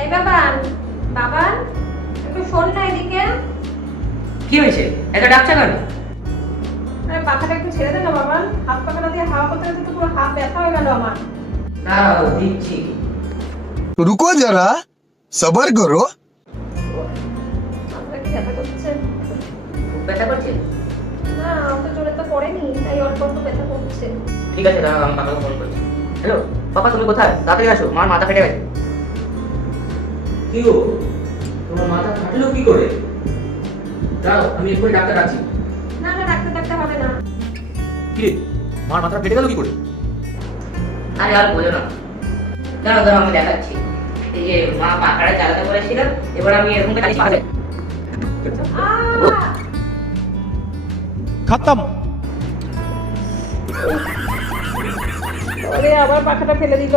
এই বাবান বাবান একটু শোন না এদিকে। কি হয়েছে? এত ডাকছে কেন? আরে পাখাটা একটু ছেড়ে দে না বাবান। হাত পাখাটা দিয়ে হাওয়া করতে করতে পুরো হাত ব্যথা হয়ে গেল আমার। দাঁড়াও দিচ্ছি। রুকো যারা সবার করো। তো পড়েনি তাই অল্প অল্প ব্যথা করছে। ঠিক আছে দাদা আমি পাখাকে ফোন করছি। হ্যালো পাপা তুমি কোথায়? তাড়াতাড়ি আসো মার মাথা ফেটে গেছে। তোমার মাথা ফাটলো কি করে? দাও আমি ডাক্তার না না ডাক্তার হবে না। কি রে? মার ফেটে গেল কি করে? আরে আর বলো না। আমি দেখাচ্ছি। এই যে মা চালাতে এবার আমি এরকম খতম! আবার পাখাটা ফেলে দিল।